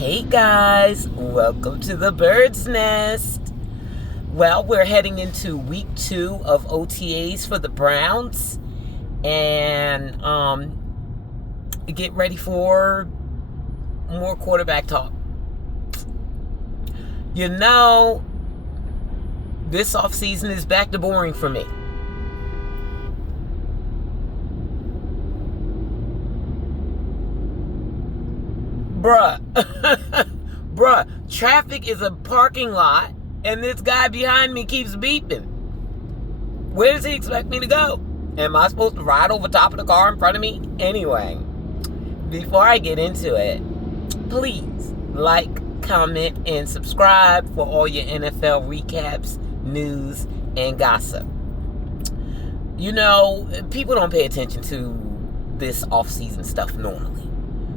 Hey guys, welcome to the Bird's Nest. Well, we're heading into week 2 of OTAs for the Browns, and get ready for more quarterback talk. You know, this offseason is back to boring for me. Bruh, traffic is a parking lot, and this guy behind me keeps beeping. Where does he expect me to go? Am I supposed to ride over top of the car in front of me? Anyway, before I get into it, please like, comment, and subscribe for all your NFL recaps, news, and gossip. You know, people don't pay attention to this off-season stuff normally.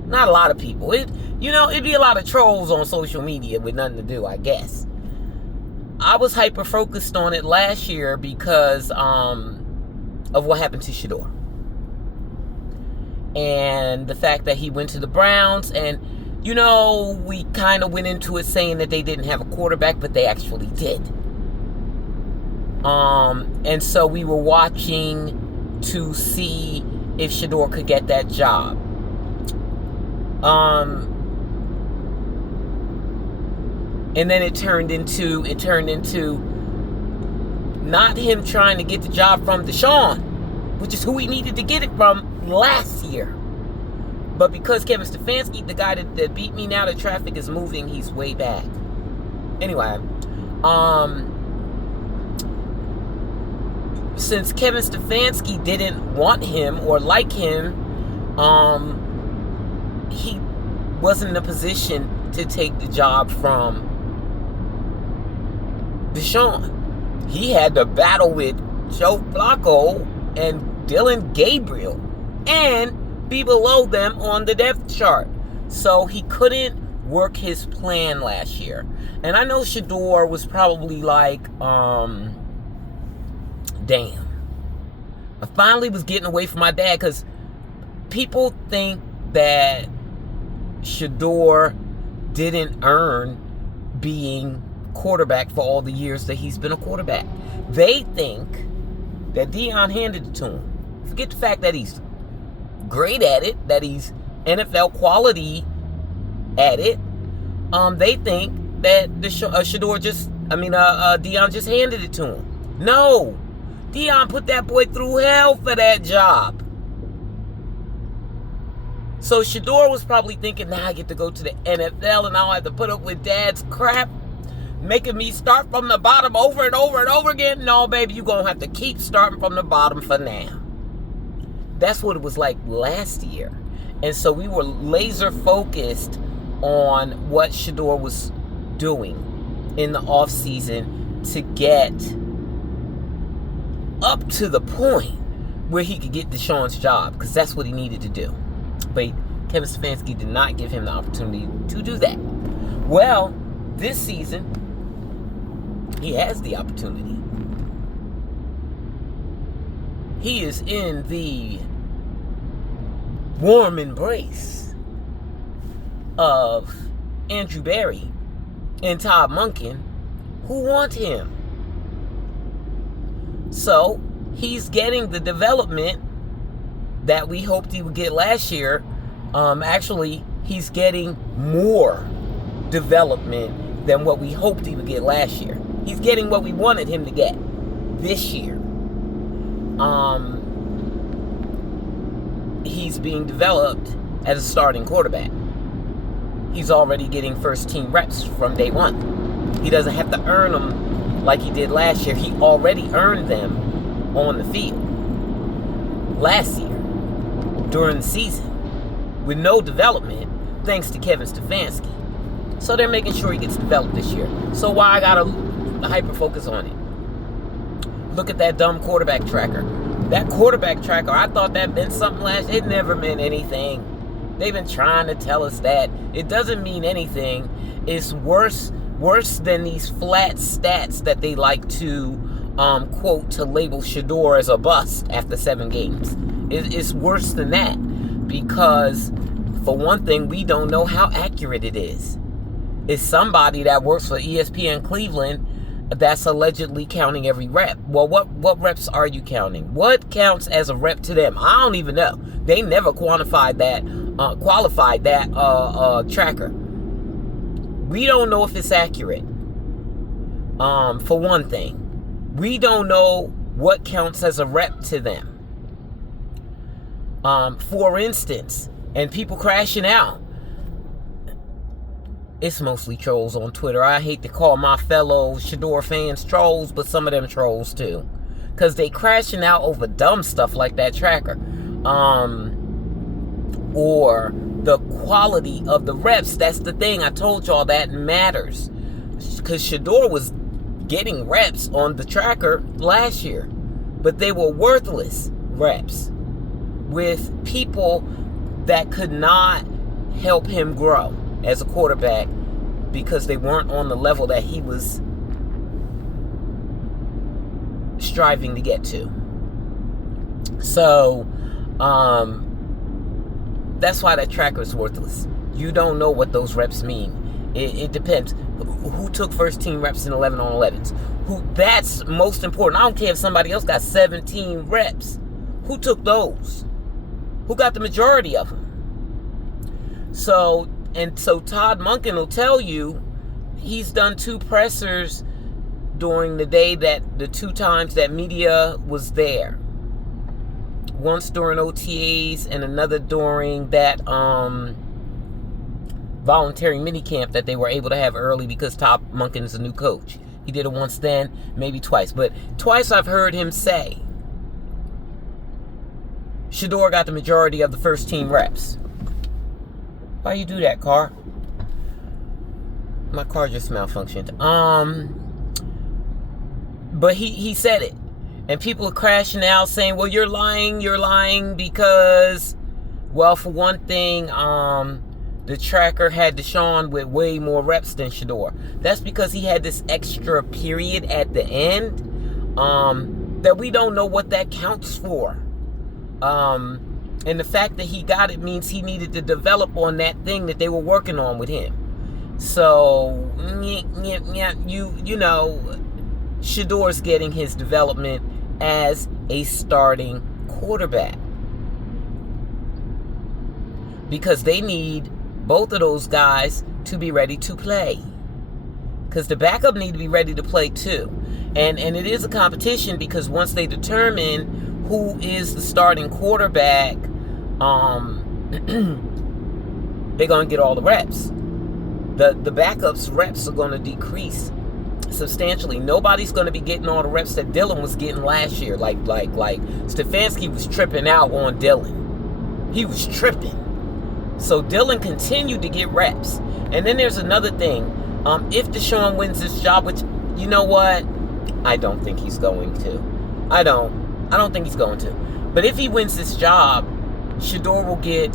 Not a lot of people. It'd be a lot of trolls on social media with nothing to do, I guess. I was hyper-focused on it last year because of what happened to Shador. And the fact that he went to the Browns, and, we kind of went into it saying that they didn't have a quarterback, but they actually did. And so we were watching to see if Shador could get that job. And then it turned into not him trying to get the job from Deshaun, which is who he needed to get it from last year. But because Kevin Stefanski, the guy that beat me now, the traffic is moving, he's way back. Anyway, since Kevin Stefanski didn't want him or like him, he wasn't in a position to take the job from Deshaun. He had to battle with Joe Flacco and Dylan Gabriel and be below them on the depth chart. So he couldn't work his plan last year. And I know Shador was probably like, damn. I finally was getting away from my dad, because people think that Shador didn't earn being quarterback for all the years that he's been a quarterback. They think that Deion handed it to him. Forget the fact that he's great at it, that he's NFL quality at it. They think that Deion just handed it to him. No, Deion put that boy through hell for that job. So Shador was probably thinking, now I get to go to the NFL and I don't have to put up with dad's crap, making me start from the bottom over and over and over again. No, baby, you're going to have to keep starting from the bottom for now. That's what it was like last year. And so we were laser focused on what Shador was doing in the offseason to get up to the point where he could get Deshaun's job, because that's what he needed to do. But Kevin Stefanski did not give him the opportunity to do that. Well, this season, he has the opportunity. He is in the warm embrace of Andrew Berry and Todd Monken, who want him. So, he's getting the development that we hoped he would get last year. Actually, he's getting more development than what we hoped he would get last year. He's getting what we wanted him to get this year. He's being developed as a starting quarterback. He's already getting first team reps from day one. He doesn't have to earn them like he did last year. He already earned them on the field last year during the season with no development, thanks to Kevin Stefanski. So they're making sure he gets developed this year. So why I gotta hyper focus on it? Look at that dumb quarterback tracker. That quarterback tracker, I thought that meant something last year. It never meant anything. They've been trying to tell us that. It doesn't mean anything. It's worse than these flat stats that they like to quote to label Shador as a bust after 7 games. It's worse than that, because For one thing, we don't know how accurate it is. It's somebody that works for ESPN Cleveland that's allegedly counting every rep. Well, what reps are you counting? What counts as a rep to them? I don't even know. They never qualified that tracker. We don't know if it's accurate. For one thing, we don't know what counts as a rep to them. For instance, and people crashing out. It's mostly trolls on Twitter. I hate to call my fellow Shador fans trolls, but some of them trolls too. Because they crashing out over dumb stuff like that tracker. Or the quality of the reps. That's the thing. I told y'all that matters. Because Shador was getting reps on the tracker last year. But they were worthless reps. With people that could not help him grow as a quarterback because they weren't on the level that he was striving to get to. So, that's why that tracker is worthless. You don't know what those reps mean. It depends. Who took first team reps in 11 on 11s? That's most important. I don't care if somebody else got 17 reps. Who took those? Who got the majority of them? So Todd Monken will tell you he's done 2 pressers during the day, that the 2 times that media was there. Once during OTAs and another during that voluntary minicamp that they were able to have early because Todd Monken's a new coach. He did it once then, maybe twice. But twice I've heard him say Shador got the majority of the first team reps. Why you do that, car? My car just malfunctioned. But he said it. And people are crashing out saying, well, you're lying because, well, for one thing, the tracker had Deshaun with way more reps than Shador. That's because he had this extra period at the end that we don't know what that counts for. And the fact that he got it means he needed to develop on that thing that they were working on with him. So, you know, Shador's getting his development as a starting quarterback. Because they need both of those guys to be ready to play. Because the backup need to be ready to play too. And it is a competition because once they determine who is the starting quarterback, they're going to get all the reps. The backups reps are going to decrease substantially. Nobody's going to be getting all the reps that Dylan was getting last year. Like Stefanski was tripping out on Dylan. He was tripping. So Dylan continued to get reps. And then there's another thing. If Deshaun wins this job, which, you know what? I don't think he's going to. I don't think he's going to. But if he wins this job, Shador will get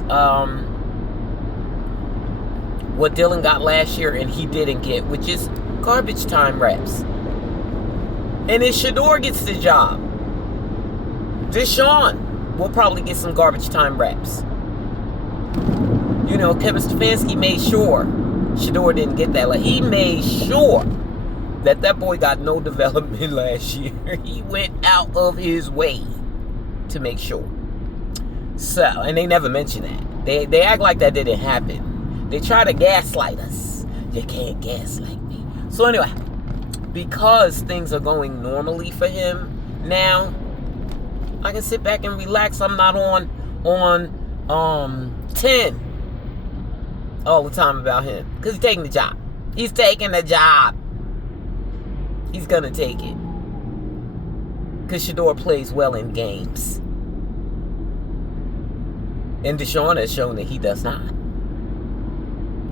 what Dylan got last year and he didn't get, which is garbage time reps. And if Shador gets the job, Deshaun will probably get some garbage time reps. You know, Kevin Stefanski made sure Shador didn't get that. Like, he made sure that boy got no development last year. He went out of his way to make sure. So, and they never mention that. They act like that didn't happen. They try to gaslight us. You can't gaslight me. So anyway, because things are going normally for him now, I can sit back and relax. I'm not on 10 all the time about him. Because he's taking the job. He's taking the job. He's going to take it. Because Shador plays well in games. And Deshaun has shown that he does not.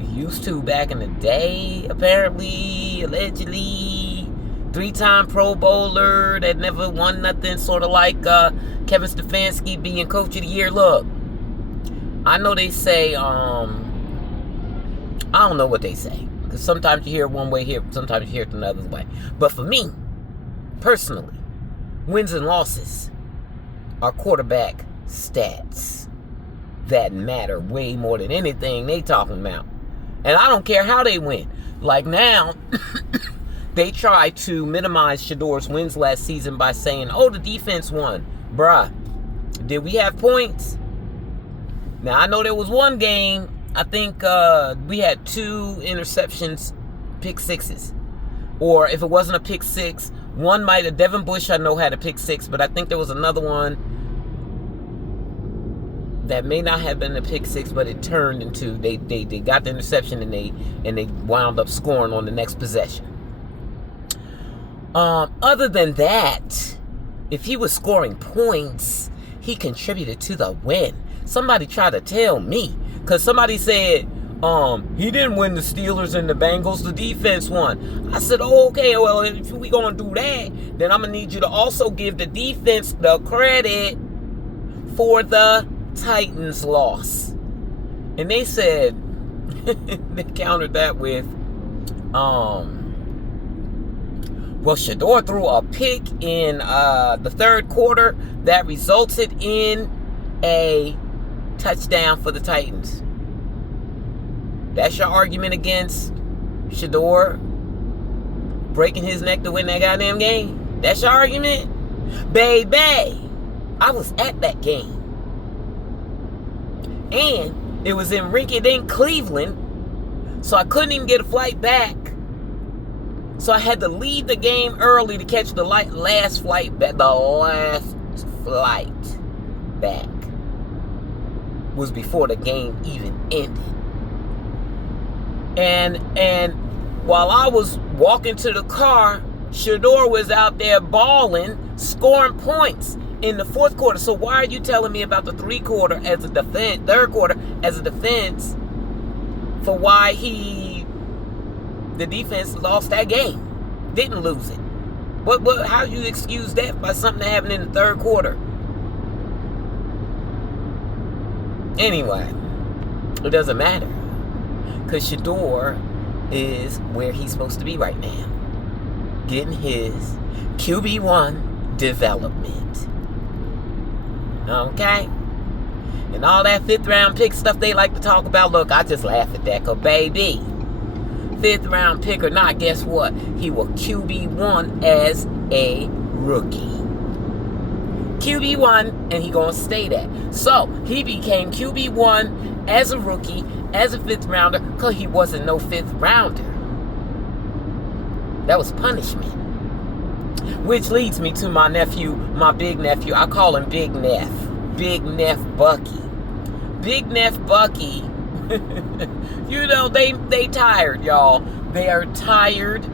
He used to back in the day, apparently, allegedly. 3-time Pro Bowler that never won nothing, sort of like Kevin Stefanski being Coach of the Year. Look, I know they say, I don't know what they say. Because sometimes you hear it one way here, sometimes you hear it another way. But for me, personally, wins and losses are quarterback stats. that matter way more than anything they talking about. And I don't care how they win. Like now, they try to minimize Shador's wins last season by saying, oh, the defense won. Bruh, did we have points? Now, I know there was one game, I think we had 2 interceptions, pick sixes. Or if it wasn't a pick six, one might have, Devin Bush I know had a pick six, but I think there was another one that may not have been a pick six, but it turned into, they got the interception and they wound up scoring on the next possession. Other than that, if he was scoring points, he contributed to the win. Somebody tried to tell me, because somebody said, he didn't win the Steelers and the Bengals, the defense won. I said, oh, okay, well, if we going to do that, then I'm going to need you to also give the defense the credit for the Titans loss. And they said, they countered that with, well, Shador threw a pick in the third quarter that resulted in a touchdown for the Titans. That's your argument against Shador breaking his neck to win that goddamn game? That's your argument? Baby, I was at that game. And it was in rinky-dink Cleveland, so I couldn't even get a flight back. So I had to leave the game early to catch the last flight back. The last flight back was before the game even ended. And while I was walking to the car, Shador was out there balling, scoring points in the fourth quarter. So why are you telling me about the third quarter as a defense for why the defense lost that game? Didn't lose it. How do you excuse that by something that happened in the third quarter? Anyway, it doesn't matter. Because Shador is where he's supposed to be right now. Getting his QB1 development. Okay? And all that 5th round pick stuff they like to talk about. Look, I just laugh at that. Because, baby, 5th round pick or not, guess what? He will QB1 as a rookie. QB1, and he gonna stay that. So, he became QB1 as a rookie, as a 5th rounder, because he wasn't no 5th rounder. That was punishment. Which leads me to my nephew, my big nephew. I call him Big Neff. Big Neff Bucky. Big Neff Bucky. You know, they tired, y'all. They are tired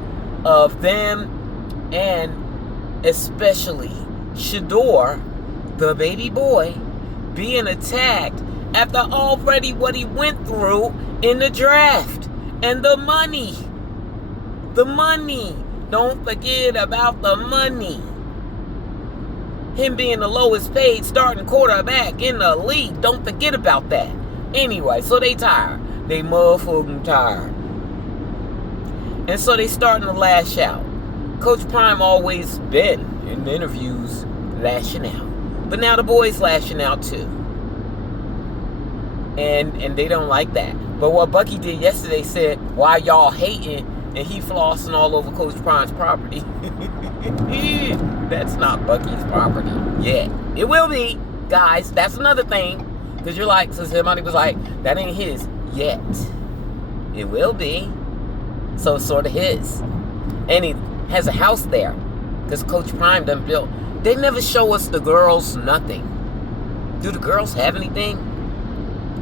of them, and especially Shador, the baby boy, being attacked after already what he went through in the draft. And the money. The money. Don't forget about the money. Him being the lowest paid starting quarterback in the league. Don't forget about that. Anyway, so they tired. They motherfucking tired. And so they starting to lash out. Coach Prime always been in interviews lashing out. But now the boys lashing out too. And they don't like that. But what Bucky did yesterday said, why y'all hating? And he flossing all over Coach Prime's property. That's not Bucky's property yet. It will be, guys. That's another thing. Because you're like, so somebody was like, that ain't his yet. It will be. So it's sort of his. And he has a house there. Because Coach Prime done built. They never show us the girls nothing. Do the girls have anything?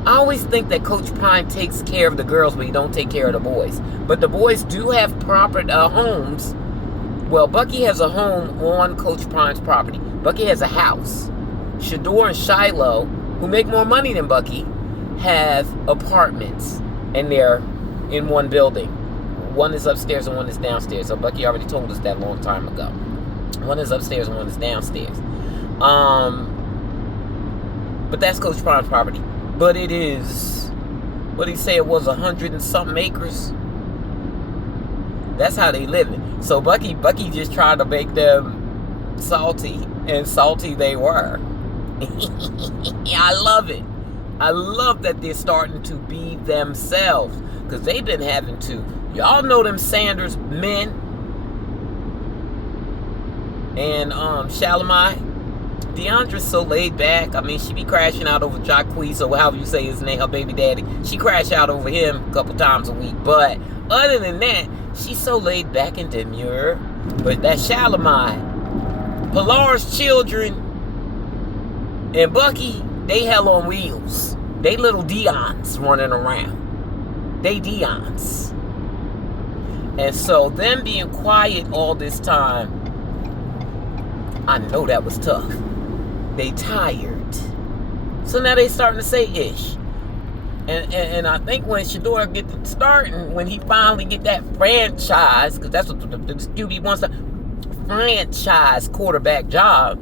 I always think that Coach Prime takes care of the girls, but he don't take care of the boys. But the boys do have proper homes. Well, Bucky has a home on Coach Prime's property. Bucky has a house. Shador and Shiloh, who make more money than Bucky, have apartments. And they're in one building. One is upstairs and one is downstairs. So Bucky already told us that a long time ago. One is upstairs and one is downstairs. But that's Coach Prime's property. But it is, what did he say, it was 100 and something acres? That's how they live it. So Bucky just tried to make them salty, and salty they were. I love it. I love that they're starting to be themselves, because they've been having to. Y'all know them Sanders men and Shalimai. Deandra's so laid back. I mean, she be crashing out over Jacquees, or however you say his name, her baby daddy. She crash out over him a couple times a week. But other than that, she's so laid back and demure. But that Shalimai, Pilar's children, and Bucky, they hell on wheels. They little Deons running around. They Deons. And so them being quiet all this time, I know that was tough. They tired. So now they starting to say ish. And I think when Shador get to starting, when he finally get that franchise, because that's what the QB wants, the franchise quarterback job,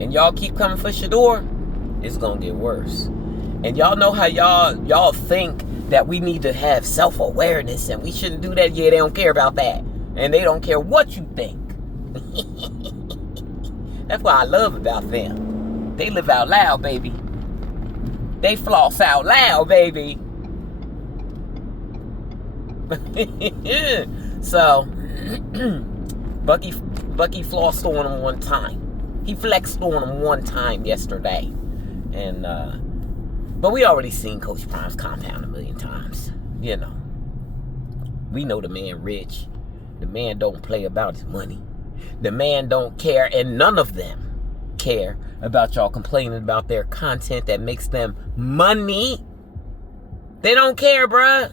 and y'all keep coming for Shador, it's gonna get worse. And y'all know how y'all think that we need to have self-awareness and we shouldn't do that. Yeah, they don't care about that. And they don't care what you think. That's what I love about them. They live out loud, baby. They floss out loud, baby. So, Bucky flossed on him one time. He flexed on him one time yesterday. And, but we already seen Coach Prime's compound a million times. You know. We know the man rich. The man don't play about his money. The man don't care, and none of them care about y'all complaining about their content that makes them money. They don't care, bruh.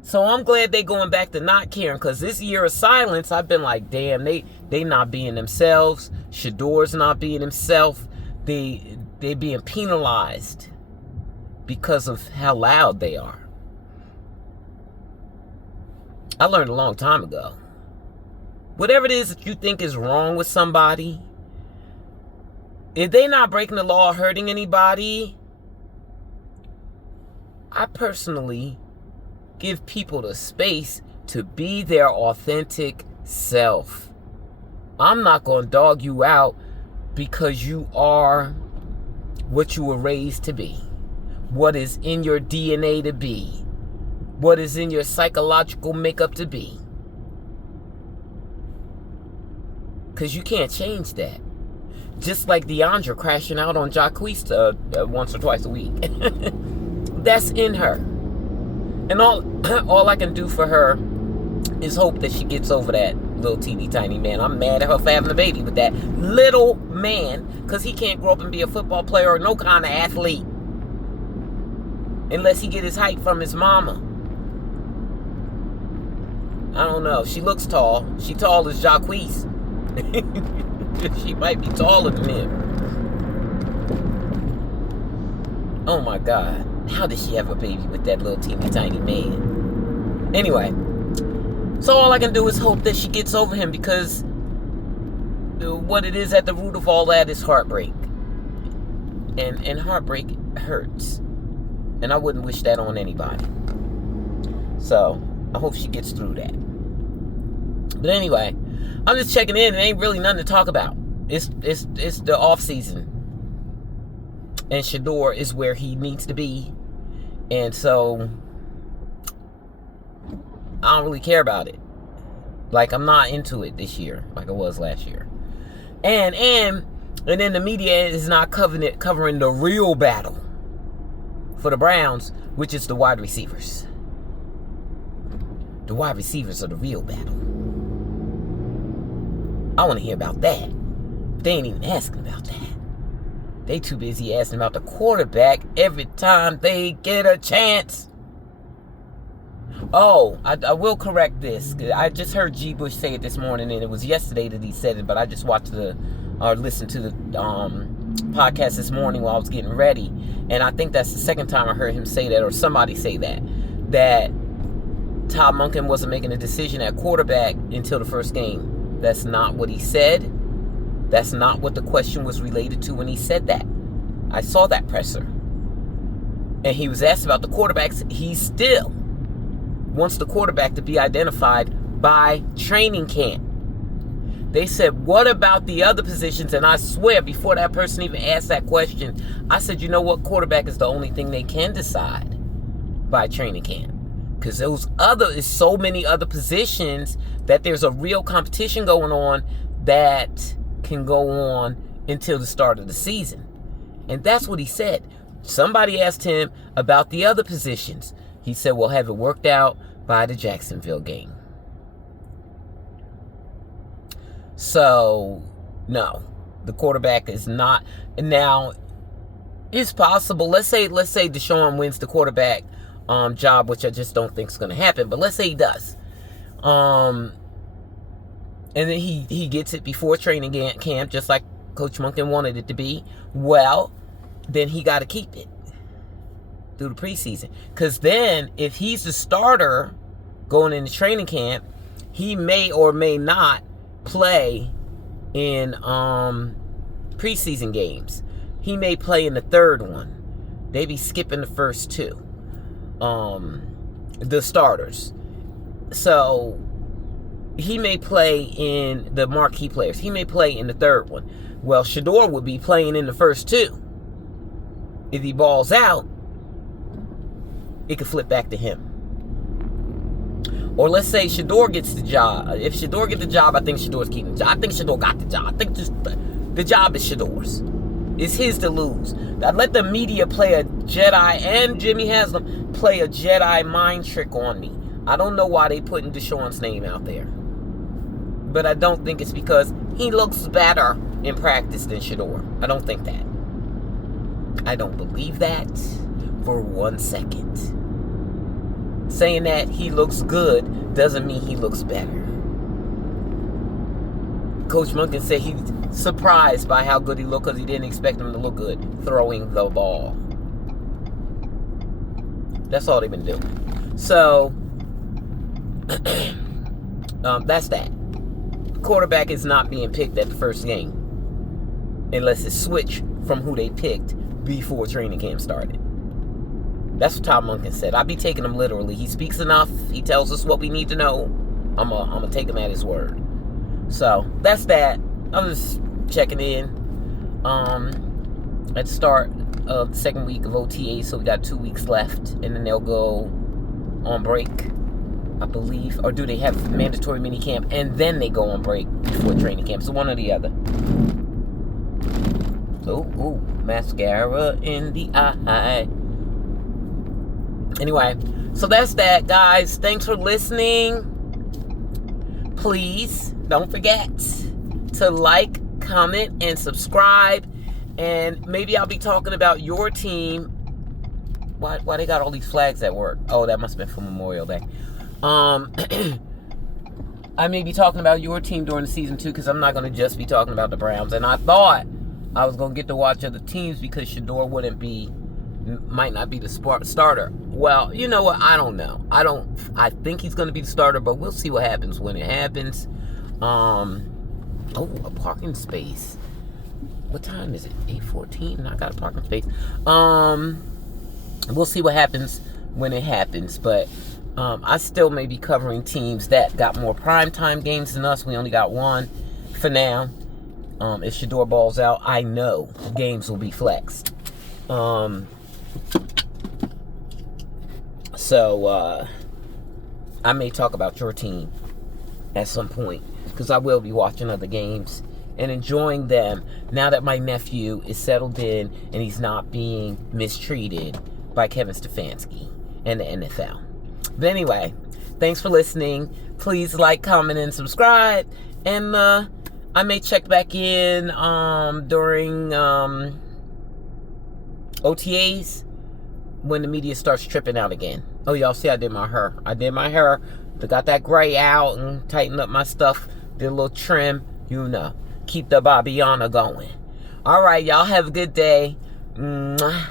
So I'm glad they going back to not caring, because this year of silence, I've been like, damn, they not being themselves. Shador's not being himself. They being penalized because of how loud they are. I learned a long time ago. Whatever it is that you think is wrong with somebody, if they not breaking the law or hurting anybody, I personally give people the space to be their authentic self. I'm not going to dog you out because you are what you were raised to be, what is in your DNA to be, what is in your psychological makeup to be. Because you can't change that. Just like Deandra crashing out on Jacquees once or twice a week. That's in her. And all I can do for her is hope that she gets over that little teeny tiny man. I'm mad at her for having a baby with that little man, because he can't grow up and be a football player or no kind of athlete unless he get his height from his mama. I don't know. She looks tall. She tall as Jacquees. She might be taller than him. Oh my God. How did she have a baby with that little teeny tiny man? Anyway. So all I can do is hope that she gets over him, because what it is at the root of all that is heartbreak. And heartbreak hurts. And I wouldn't wish that on anybody. So I hope she gets through that. But anyway, I'm just checking in. It ain't really nothing to talk about. It's the off season, and Shador is where he needs to be, and so I don't really care about it. Like, I'm not into it this year like I was last year, and then the media is not covering the real battle for the Browns, which is the wide receivers. The wide receivers are the real battle. I want to hear about that. But they ain't even asking about that. They too busy asking about the quarterback every time they get a chance. Oh, I will correct this. I just heard G. Bush say it this morning, and it was yesterday that he said it, but I just listened to the podcast this morning while I was getting ready, and I think that's the second time I heard him say that, or somebody say that Todd Monken wasn't making a decision at quarterback until the first game. That's not what he said. That's not what the question was related to when he said that. I saw that presser. And he was asked about the quarterbacks. He still wants the quarterback to be identified by training camp. They said, what about the other positions? And I swear, before that person even asked that question, I said, you know what? Quarterback is the only thing they can decide by training camp. Because there's so many other positions that there's a real competition going on that can go on until the start of the season. And that's what he said. Somebody asked him about the other positions. He said, we'll have it worked out by the Jacksonville game. So, no, the quarterback is not. Now, it's possible. Let's say Deshaun wins the quarterback job, which I just don't think is going to happen. But let's say he does. And then he gets it before training camp, just like Coach Monken wanted it to be. Well, then he got to keep it through the preseason. Because then, if he's the starter going into training camp, he may or may not play in preseason games. He may play in the third one. They be skipping the first two. The starters. So he may play in the marquee players. He may play in the third one. Well, Shador would be playing in the first two. If he balls out, it could flip back to him. Or let's say Shador gets the job. If Shador gets the job, I think Shador's keeping the job. I think Shador got the job. I think just the job is Shador's. It's his to lose. I let the media play a Jedi, and Jimmy Haslam play a Jedi mind trick on me. I don't know why they putting Deshaun's name out there. But I don't think it's because he looks better in practice than Shador. I don't think that. I don't believe that for 1 second. Saying that he looks good doesn't mean he looks better. Coach Monken said he's surprised by how good he looked because he didn't expect him to look good throwing the ball. That's all they've been doing. So, that's that. Quarterback is not being picked at the first game unless it's switched from who they picked before training camp started. That's what Tom Monken said. I be taking him literally. He speaks enough. He tells us what we need to know. I'm gonna take him at his word. So that's that. I'm just checking in. At the start of the second week of OTAs, so we got 2 weeks left, and then they'll go on break, I believe, or do they have mandatory mini camp and then they go on break before training camp? So one or the other. Ooh, mascara in the eye. Anyway, so that's that, guys. Thanks for listening. Please don't forget to like, comment, and subscribe. And maybe I'll be talking about your team. Why they got all these flags at work? Oh, that must have been for Memorial Day. I may be talking about your team during the season too, because I'm not going to just be talking about the Browns. And I thought I was going to get to watch other teams because Shador might not be the starter. Well, you know what? I don't know. I think he's going to be the starter, but we'll see what happens when it happens. A parking space. What time is it? 8:14. I got a parking space. We'll see what happens when it happens, but I still may be covering teams that got more primetime games than us. We only got one for now. If Shador balls out, I know games will be flexed. So I may talk about your team at some point, because I will be watching other games and enjoying them now that my nephew is settled in and he's not being mistreated by Kevin Stefanski and the NFL. But anyway, thanks for listening. Please like, comment, and subscribe. And I may check back in during OTAs when the media starts tripping out again. Oh, y'all see I did my hair. I got that gray out and tightened up my stuff. Did a little trim. You know. Keep the Bobbiana going. All right, y'all have a good day. Mwah.